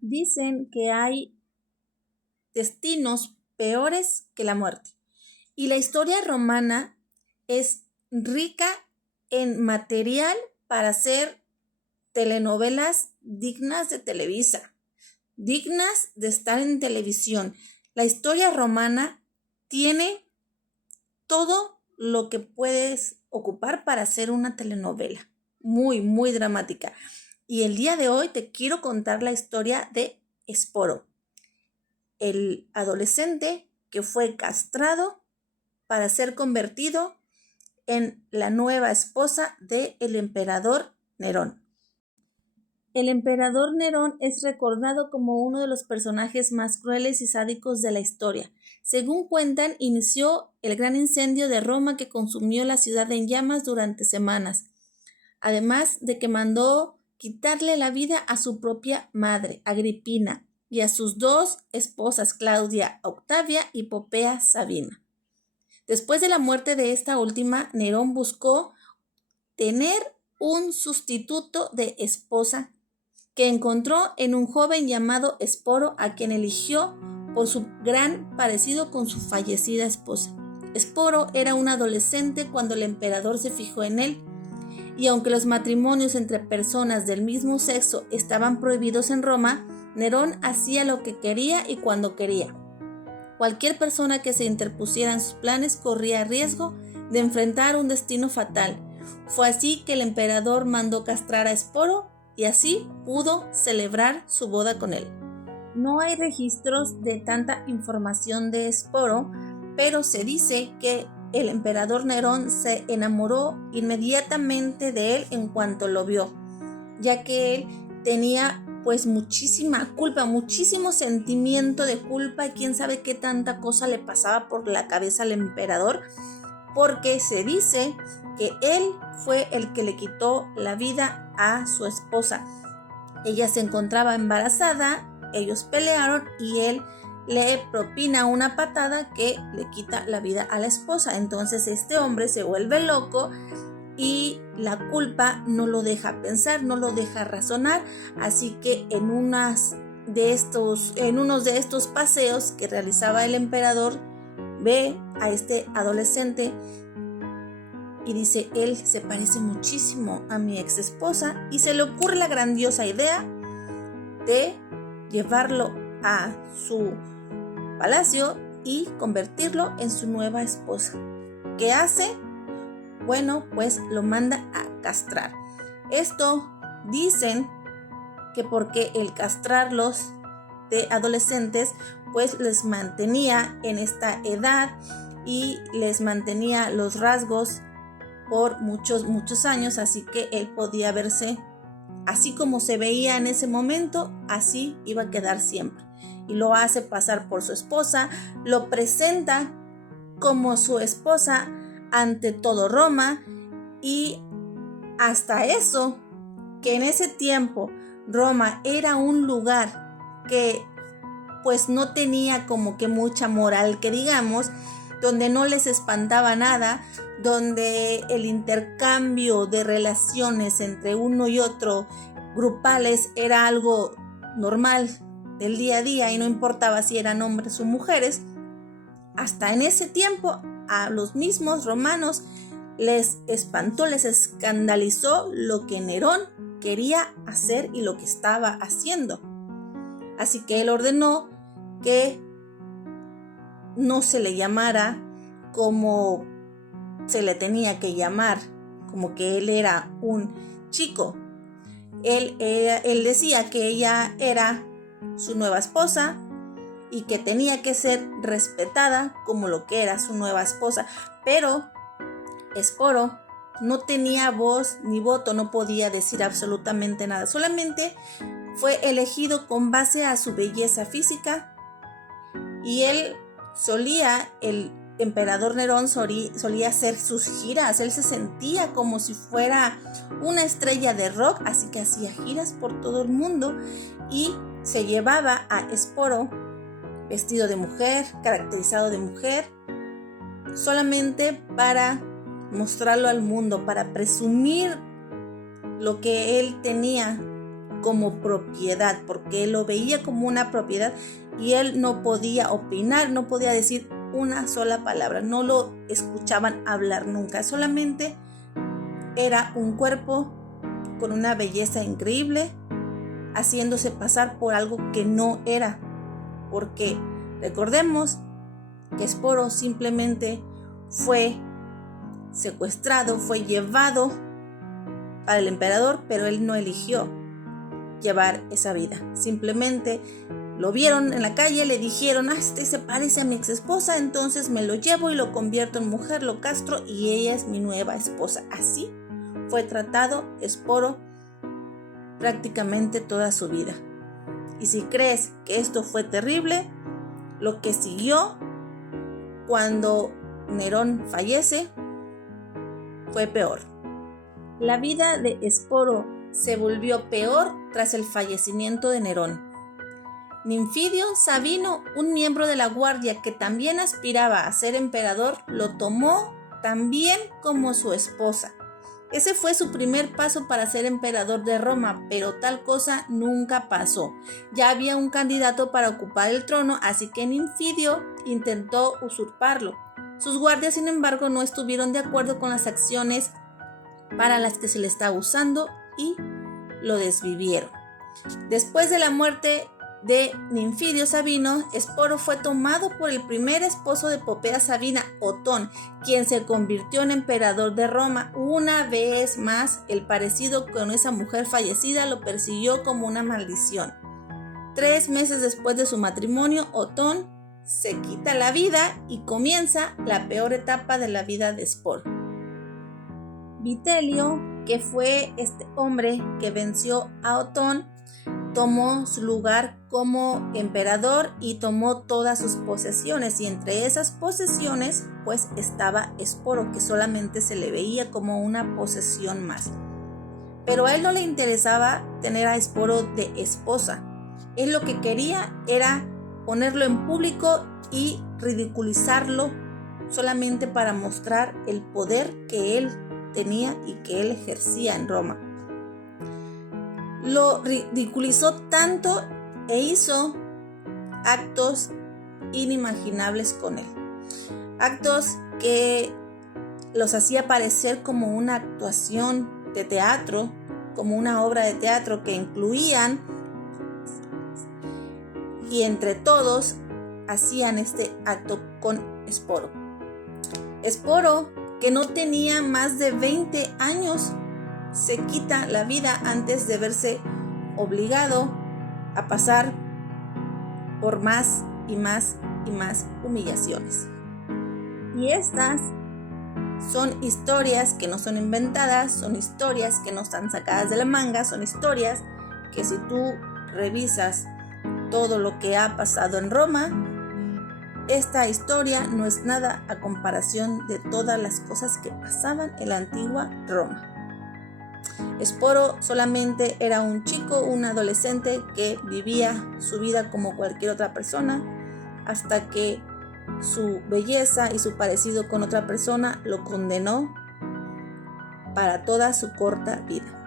Dicen que hay destinos peores que la muerte. Y la historia romana es rica en material para hacer telenovelas dignas de Televisa, dignas de estar en televisión. La historia romana tiene todo lo que puedes ocupar para hacer una telenovela. Muy, muy dramática. Y el día de hoy te quiero contar la historia de Esporo, el adolescente que fue castrado para ser convertido en la nueva esposa del emperador Nerón. El emperador Nerón es recordado como uno de los personajes más crueles y sádicos de la historia. Según cuentan, inició el gran incendio de Roma que consumió la ciudad en llamas durante semanas, además de que mandó quitarle la vida a su propia madre, Agripina, y a sus dos esposas, Claudia Octavia y Popea Sabina. Después de la muerte de esta última, Nerón buscó tener un sustituto de esposa que encontró en un joven llamado Esporo, a quien eligió por su gran parecido con su fallecida esposa. Esporo era un adolescente cuando el emperador se fijó en él, y aunque los matrimonios entre personas del mismo sexo estaban prohibidos en Roma, Nerón hacía lo que quería y cuando quería. Cualquier persona que se interpusiera en sus planes corría riesgo de enfrentar un destino fatal. Fue así que el emperador mandó castrar a Esporo y así pudo celebrar su boda con él. No hay registros de tanta información de Esporo, pero se dice que el emperador Nerón se enamoró inmediatamente de él en cuanto lo vio, ya que él tenía pues muchísima culpa, muchísimo sentimiento de culpa, y quién sabe qué tanta cosa le pasaba por la cabeza al emperador, porque se dice que él fue el que le quitó la vida a su esposa. Ella se encontraba embarazada, ellos pelearon y él le propina una patada que le quita la vida a la esposa. Entonces este hombre se vuelve loco y la culpa no lo deja pensar, no lo deja razonar, así que en unos de estos paseos que realizaba el emperador, ve a este adolescente y dice: él se parece muchísimo a mi ex esposa, y se le ocurre la grandiosa idea de llevarlo a su palacio y convertirlo en su nueva esposa. ¿Qué hace? Bueno, pues lo manda a castrar. Esto dicen que porque el castrarlos de adolescentes pues les mantenía en esta edad y les mantenía los rasgos por muchos años, así que él podía verse así como se veía en ese momento, así iba a quedar siempre. Y lo hace pasar por su esposa, lo presenta como su esposa ante todo Roma, y hasta eso, que en ese tiempo Roma era un lugar que pues no tenía como que mucha moral, que digamos, donde no les espantaba nada, donde el intercambio de relaciones entre uno y otro grupales era algo normal del día a día y no importaba si eran hombres o mujeres. Hasta en ese tiempo a los mismos romanos les espantó, les escandalizó lo que Nerón quería hacer y lo que estaba haciendo. Así que él ordenó que no se le llamara como se le tenía que llamar, como que él era un chico. Él decía que ella era su nueva esposa y que tenía que ser respetada como lo que era su nueva esposa, pero Esporo no tenía voz ni voto, no podía decir absolutamente nada, solamente fue elegido con base a su belleza física, y el emperador Nerón solía hacer sus giras. Él se sentía como si fuera una estrella de rock, así que hacía giras por todo el mundo y se llevaba a Esporo vestido de mujer, caracterizado de mujer, solamente para mostrarlo al mundo, para presumir lo que él tenía como propiedad, porque él lo veía como una propiedad y él no podía opinar, no podía decir una sola palabra, no lo escuchaban hablar nunca, solamente era un cuerpo con una belleza increíble, haciéndose pasar por algo que no era, porque recordemos que Esporo simplemente fue secuestrado, fue llevado para el emperador, pero él no eligió llevar esa vida. Simplemente lo vieron en la calle, le dijeron, este se parece a mi ex esposa, entonces me lo llevo y lo convierto en mujer, lo castro y ella es mi nueva esposa. Así fue tratado Esporo prácticamente toda su vida. Y si crees que esto fue terrible, lo que siguió cuando Nerón fallece fue peor. La vida de Esporo se volvió peor tras el fallecimiento de Nerón. Ninfidio Sabino, un miembro de la guardia que también aspiraba a ser emperador, lo tomó también como su esposa. Ese fue su primer paso para ser emperador de Roma, pero tal cosa nunca pasó. Ya había un candidato para ocupar el trono, así que Ninfidio intentó usurparlo. Sus guardias, sin embargo, no estuvieron de acuerdo con las acciones para las que se le estaba usando y lo desvivieron. Después de la muerte de Ninfidio Sabino, Esporo fue tomado por el primer esposo de Popea Sabina, Otón, quien se convirtió en emperador de Roma. Una vez más, el parecido con esa mujer fallecida lo persiguió como una maldición. 3 meses después de su matrimonio, Otón se quita la vida y comienza la peor etapa de la vida de Esporo. Vitelio, que fue este hombre que venció a Otón, tomó su lugar como emperador y tomó todas sus posesiones, y entre esas posesiones pues estaba Esporo, que solamente se le veía como una posesión más. Pero a él no le interesaba tener a Esporo de esposa. Él lo que quería era ponerlo en público y ridiculizarlo solamente para mostrar el poder que él tenía y que él ejercía en Roma. Lo ridiculizó tanto e hizo actos inimaginables con él. Actos que los hacía parecer como una actuación de teatro, como una obra de teatro que incluían, y entre todos hacían este acto con Esporo. Esporo, que no tenía más de 20 años, se quita la vida antes de verse obligado a pasar por más y más y más humillaciones. Y estas son historias que no son inventadas, son historias que no están sacadas de la manga, son historias que si tú revisas todo lo que ha pasado en Roma, esta historia no es nada a comparación de todas las cosas que pasaban en la antigua Roma. Esporo solamente era un chico, un adolescente que vivía su vida como cualquier otra persona, hasta que su belleza y su parecido con otra persona lo condenó para toda su corta vida.